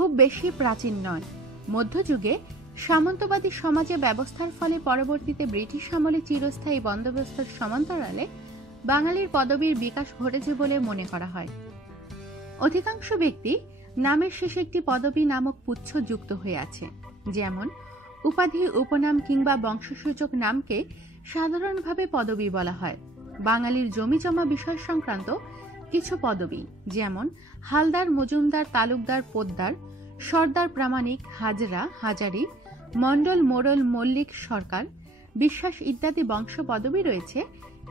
খুব বেশি প্রাচীন নয়। মধ্যযুগে সামন্তবাদী সমাজে ব্যবস্থার ফলে পরবর্তীতে ব্রিটিশ আমলে চিরস্থায়ী বন্দোবস্তের সমান্তরালে বাঙালির পদবীর বিকাশ ঘটেছে বলে মনে করা হয়। অধিকাংশ ব্যক্তি নামের শেষে একটি পদবী নামক পুচ্ছ যুক্ত হয়ে আছে। যেমন উপাধি, উপনাম কিংবা বংশসূচক নামকে সাধারণভাবে পদবী বলা হয়। বাঙালির জমিজমা বিষয় সংক্রান্ত কিছু পদবী যেমন হালদার, মজুমদার, তালুকদার, পোদ্দার, সর্দার, প্রামাণিক, হাজরা, হাজারি, মণ্ডল, মোড়ল, মল্লিক, সরকার, বিশ্বাস ইত্যাদি বংশ পদবী রয়েছে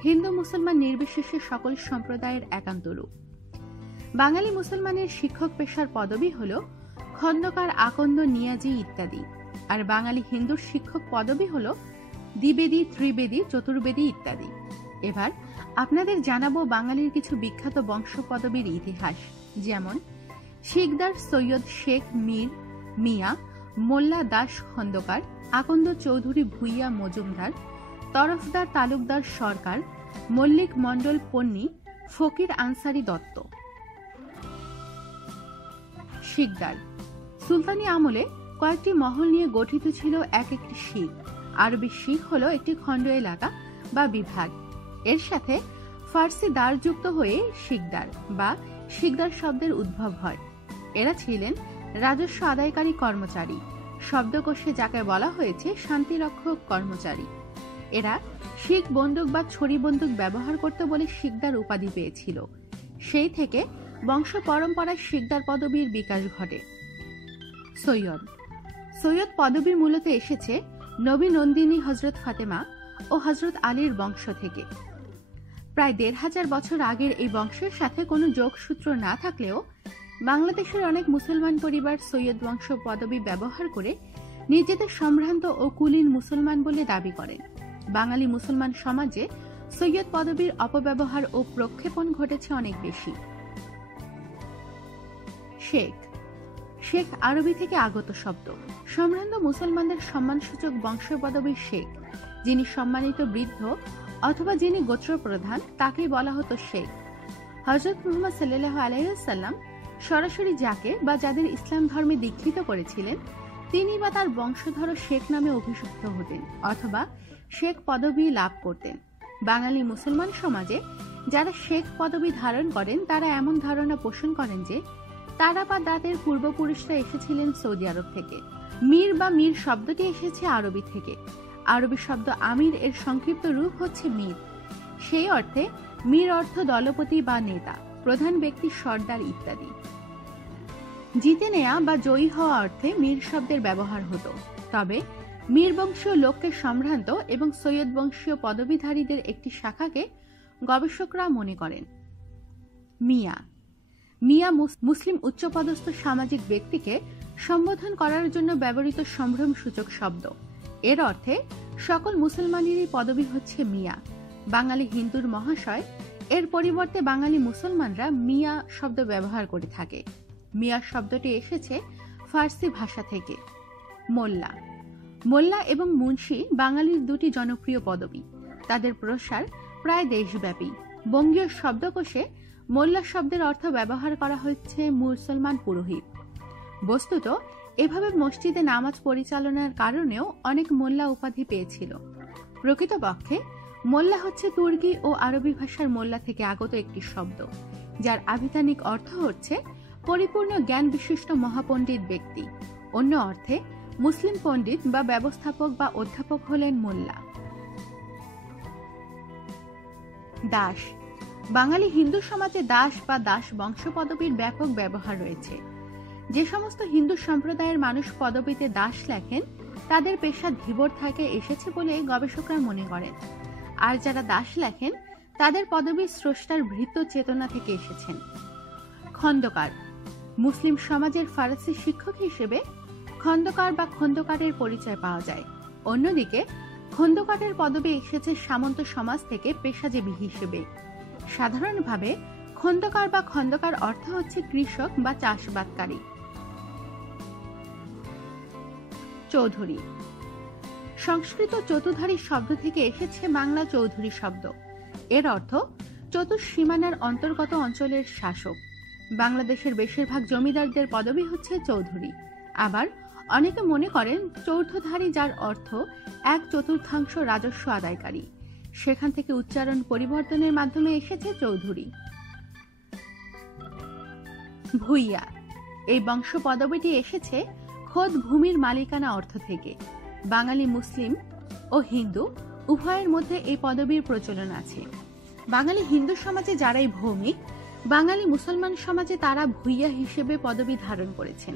হিন্দু মুসলমান নির্বিশেষে সকল সম্প্রদায়ের একান্ত রূপ। বাঙালি মুসলমানের শিক্ষক পেশার পদবী হল খন্দকার, আকন্দ, নিয়াজি ইত্যাদি। আর বাঙালি হিন্দুর শিক্ষক পদবী হল দ্বিবেদী, ত্রিবেদী, চতুর্বেদী ইত্যাদি। এবার আপনাদের জানাবো বাঙালির কিছু বিখ্যাত বংশ পদবীর ইতিহাস। যেমন শিকদার, সৈয়দ, শেখ, মীর, মিয়া, মোল্লা, দাস, খন্দকার, আকন্দ, চৌধুরী, ভুইয়া, মজুমদার, তরফদার, তালুকদার, সরকার, মল্লিক, মণ্ডল, পন্নী, ফকির, আনসারি, দত্ত। শিকদার সুলতানি আমলে কয়েকটি মহল নিয়ে গঠিত ছিল এক একটি শিখ। আরবি শিখ হল একটি খণ্ড এলাকা বা বিভাগ। এর সাথে ফার্সি দার যুক্ত হয়ে শিকদার বা শিকদার শব্দের উদ্ভব হয়। এরা ছিলেন রাজস্ব আদায়কারী কর্মচারী, শব্দকোষে যাকে বলা হয়েছে শান্তিরক্ষক কর্মচারী। এরা শিখ বন্দুক বা ছড়ি বন্দুক ব্যবহার করতে বলে শিকদার উপাধি পেয়েছিল। সেই থেকে বংশ পরম্পরায় শিকদার পদবীর বিকাশ ঘটে। সৈয়দ সৈয়দ পদবী মূলত এসেছে নবী নন্দিনী হজরত ফাতেমা ও হজরত আলীর বংশ থেকে। প্রায় ১৫০০ বছর আগের এই বংশের সাথে কোনো যোগসূত্র না থাকলেও বাংলাদেশের অনেক মুসলমান পরিবার সৈয়দ বংশ পদবী ব্যবহার করে নিজেদের সম্ভ্রান্ত ও কুলীন মুসলমান বলে দাবি করেন। বাঙালি মুসলমান সমাজে সৈয়দ পদবীর অপব্যবহার ও প্রক্ষেপণ ঘটেছে অনেক বেশি। শেখ শেখ আরবি থেকে আগত শব্দ। সম্ভ্রান্ত মুসলমানদের সম্মানসূচক বংশ পদবী শেখ। যিনি সম্মানিত বৃদ্ধ অথবা যিনি গোত্র প্রধান তাকেই বলা হতো শেখ। হযরত মুহাম্মদ সাল্লাল্লাহু আলাইহি ওয়াসাল্লাম সরাসরি যাকে বা যাদের ইসলাম ধর্মে দীক্ষিত করেছিলেন তিনি বা তার বংশধর শেখ নামে অভিষিক্ত হতেন অথবা শেখ পদবী লাভ করতেন। বাঙালি মুসলমান সমাজে যারা শেখ পদবী ধারণ করেন তারা এমন ধারণা পোষণ করেন যে তারা বা তাদের পূর্বপুরুষরা এসেছিলেন সৌদি আরব থেকে। মীর বা মীর শব্দটি এসেছে আরবি থেকে। আরবি শব্দ আমির এর সংক্ষিপ্ত রূপ হচ্ছে মীর। সেই অর্থে মীর অর্থ দলপতি বা নেতা, প্রধান ব্যক্তি, সর্দার ইত্যাদি। জিতে নেয়া বা জয়ী হওয়া অর্থে মীর শব্দের ব্যবহার হতো। তবে মীর বংশীয় লোককে সম্ভ্রান্ত এবং সৈয়দ বংশীয় পদবীধারীদের একটি শাখাকে গবেষকরা মনে করেন। মিয়া মিয়া মুসলিম উচ্চপদস্থ সামাজিক ব্যক্তিকে সম্বোধন করার জন্য ব্যবহৃত সম্ভ্রম সূচক শব্দ। এর অর্থে সকল মুসলমানেরই পদবী হচ্ছে মিয়া। বাঙালি হিন্দুর মহাশয় এর পরিবর্তে বাঙালি মুসলমানরা মিয়া শব্দ ব্যবহার করে থাকে। মিয়া শব্দটি এসেছে ফার্সি ভাষা থেকে। মোল্লা মোল্লা এবং মুন্সি বাঙালির দুটি জনপ্রিয় পদবী। তাদের প্রসার প্রায় দেশব্যাপী। বঙ্গীয় শব্দকোষে মোল্লা শব্দের অর্থ ব্যবহার করা হচ্ছে মুসলমান পুরোহিত। বস্তুত এভাবে মসজিদে নামাজ পরিচালনার কারণেও অনেক মোল্লা উপাধি পেয়েছিল। প্রকৃতপক্ষে মোল্লা হচ্ছে তুর্কি ও আরবি ভাষার মোল্লা থেকে আগত একটি শব্দ, যার আভিধানিক অর্থ হচ্ছে পরিপূর্ণ জ্ঞান বিশিষ্ট মহাপণ্ডিত ব্যক্তি। অন্য অর্থে মুসলিম পণ্ডিত বা ব্যবস্থাপক বা অধ্যাপক হলেন মোল্লা। দাস বাঙালি হিন্দু সমাজে দাস বা দাস বংশ পদবীর ব্যাপক ব্যবহার রয়েছে। যে সমস্ত হিন্দু সম্প্রদায়ের মানুষ পদবীতে দাস লেখেন তাদের পেশা ধীবর থেকে এসেছে বলে গবেষকরা মনে করেন। আর যারা দাস লেখেন তাদের পদবী স্রষ্টার ভৃত্য চেতনা থেকে এসেছেন। খন্দকার মুসলিম সমাজের ফারসি শিক্ষক হিসেবে খন্দকার বা খন্দকারের পরিচয় পাওয়া যায়। অন্যদিকে খন্দকারের পদবী এসেছে সামন্ত সমাজ থেকে পেশাজীবী হিসেবে। সাধারণভাবে খন্দকার বা খন্দকার অর্থ হচ্ছে কৃষক বা চাষাবাদকারী। চৌধুরী সংস্কৃত চতুধারী শব্দ থেকে এসেছে বাংলা চৌধুরী শব্দ। এর অর্থ চতুর্সীমানার অন্তর্গত অঞ্চলের শাসক। বাংলাদেশের বেশিরভাগ জমিদারদের পদবি হচ্ছে চৌধুরী। আবার অনেকে মনে করেন চৌর্থধারী, যার অর্থ 1/4 রাজস্ব আদায়কারী। সেখান থেকে উচ্চারণ পরিবর্তনের মাধ্যমে এসেছে চৌধুরী। ভূঁইয়া, এই বংশ পদবিটি এসেছে খোদ ভূমির মালিকানা অর্থ থেকে। বাঙালি মুসলিম ও হিন্দু উভয়ের মধ্যে এই পদবীর প্রচলন আছে। বাঙালি হিন্দু সমাজে যারাই ভৌমিক, বাঙালি মুসলমান সমাজে তারা ভূঁইয়া হিসেবে পদবি ধারণ করেছেন।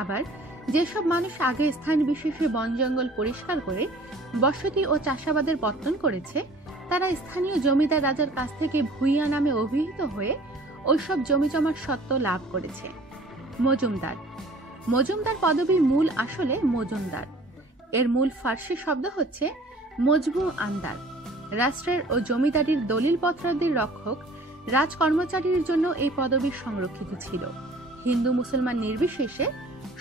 আবার যেসব মানুষ আগে স্থান বিশেষে বন জঙ্গল পরিষ্কার করে বসতি ও চাষাবাদের পত্তন করেছে, তারা স্থানীয় জমিদার রাজার কাছ থেকে ভূঁইয়া নামে অভিহিত হয়ে ওইসব জমিজমার সত্ত্ব লাভ করেছে। মজুমদার, মজুমদার পদবীর মূল আসলে মজুমদার। এর মূল ফার্সি শব্দ হচ্ছে মজবু আন্দার। রাষ্ট্রের ও জমিদারির দলিলপত্রাদির রক্ষক রাজকর্মচারীর জন্য এই পদবী সংরক্ষিত ছিল। হিন্দু মুসলমান নির্বিশেষে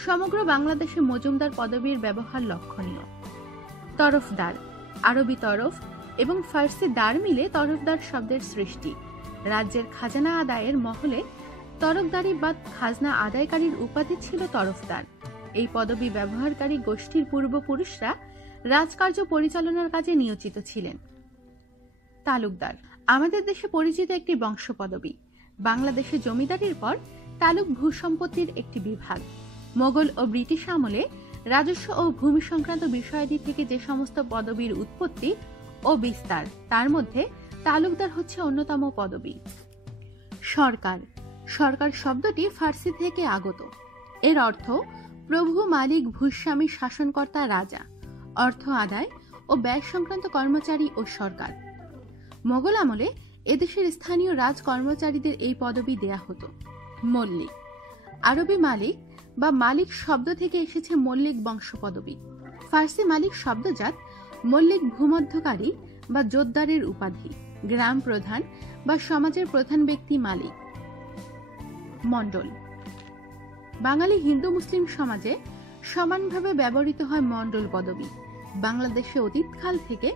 সমগ্র বাংলাদেশে মজুমদার পদবীর ব্যবহার লক্ষণীয়। তরফদার, আরবি তরফ এবং ফার্সি দার মিলে তরফদার শব্দের সৃষ্টি। রাজ্যের খাজনা আদায়ের মহলে তরফদারি বা খাজনা আদায়কারীর উপাধি ছিল তরফদার। এই পদবী ব্যবহারকারী গোষ্ঠীর পূর্বপুরুষরা রাজকার্য পরিচালনার কাজে নিয়োজিত ছিলেন। তালুকদার, আমাদের দেশে পরিচিত একটি বংশ পদবী। বাংলাদেশে জমিদারির পর তালুক ভূসম্পত্তির একটি বিভাগ। মোগল ও ব্রিটিশ আমলে রাজস্ব ও ভূমি সংক্রান্ত বিষয়াদি থেকে যে সমস্ত পদবীর উৎপত্তি ও বিস্তার, তার মধ্যে তালুকদার হচ্ছে অন্যতম পদবী। সরকার, সরকার শব্দটি ফার্সি থেকে আগত। এর অর্থ প্রভু, মালিক, ভূস্বামী, শাসনকর্তা, রাজা। অর্থ আদায় ও ব্যয় সংক্রান্ত কর্মচারী ও সরকার। মোগল আমলে এদেশের স্থানীয় রাজ কর্মচারীদের এই পদবি দেয়া হতো। মল্লিক, আরবি মালিক বা মালিক শব্দ থেকে এসেছে মল্লিক বংশ পদবী। ফার্সি মালিক শব্দজাত মল্লিক ভূমধ্যকারী বা জোতদারের উপাধি। গ্রাম প্রধান বা সমাজের প্রধান ব্যক্তি মালিক। মণ্ডল, বাঙালি হিন্দু মুসলিম সমাজে সমানভাবে ব্যবহৃত হয় মণ্ডল পদবী। বাংলাদেশে অতীতকাল থেকে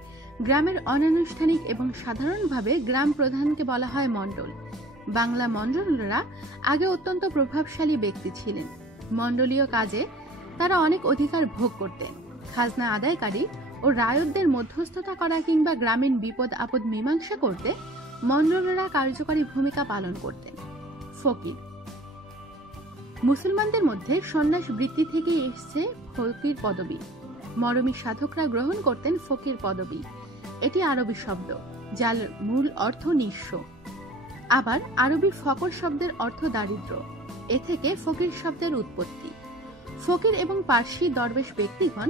গ্রামের অনানুষ্ঠানিক এবং সাধারণভাবে গ্রাম প্রধানকে বলা হয় মণ্ডল। বাংলা মণ্ডলরা আগে অত্যন্ত প্রভাবশালী ব্যক্তি ছিলেন। মণ্ডলীয় কাজে তারা অনেক অধিকার ভোগ করতেন। খাজনা আদায়কারী ও রায়তদের মধ্যস্থতা করা কিংবা গ্রামীণ বিপদ আপদ মীমাংসা করতে মণ্ডলরা কার্যকরী ভূমিকা পালন করতেন। ফকির, মুসলমানদের মধ্যে সন্ন্যাস বৃত্তি থেকে এসেছে ফকির পদবী। মরমী সাধকরা গ্রহণ করতেন ফকির পদবী। এটি আরবি শব্দ, যার মূল অর্থ নিঃস্ব। আবার আরবি ফকর শব্দের অর্থ দারিদ্র। এ থেকে ফকির শব্দের উৎপত্তি। ফকির এবং পার্সি দরবেশ ব্যক্তিগণ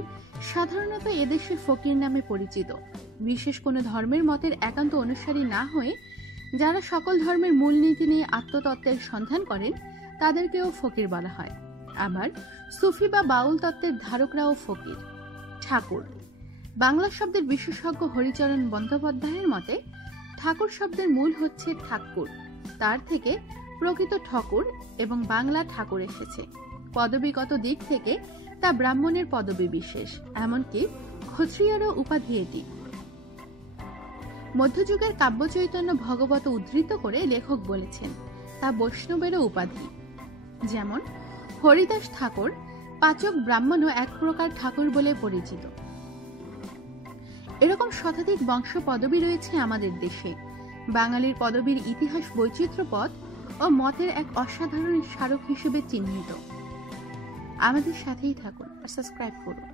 সাধারণত এদেশে ফকির নামে পরিচিত। বিশেষ কোনো ধর্মের মতের একান্ত অনুসারী না হয়ে যারা সকল ধর্মের মূলনীতি নিয়ে আত্মতত্ত্বের সন্ধান করেন, তাদেরকেও ফকির বলা হয়। আবার সুফি বা বাউল তত্ত্বের ধারকরাও ফকির। ঠাকুর, বাংলা শব্দের বিশেষজ্ঞ হরিচরণ বন্দ্যোপাধ্যায়ের মতে ঠাকুর শব্দের মূল হচ্ছে ঠাকুর। তার থেকে প্রকৃত ঠাকুর এবং বাংলা ঠাকুর এসেছে। পদবীগত দিক থেকে তা ব্রাহ্মণের পদবী বিশেষ, এমনকি ক্ষত্রিয়েরও উপাধি এটি। মধ্যযুগের কাব্যচৈতন্য ভগবত উদ্ধৃত করে লেখক বলেছেন তা বৈষ্ণবেরও উপাধি। যেমন হরিদাস ঠাকুর পাচক ব্রাহ্মণও এক প্রকার ঠাকুর বলে পরিচিত। এরকম শতাধিক বংশ পদবী রয়েছে আমাদের দেশে। বাঙালির পদবীর ইতিহাস বৈচিত্র্যপথ ও মতের এক অসাধারণ স্মারক হিসেবে চিহ্নিত। আমাদের সাথেই থাকুন আর সাবস্ক্রাইব করুন।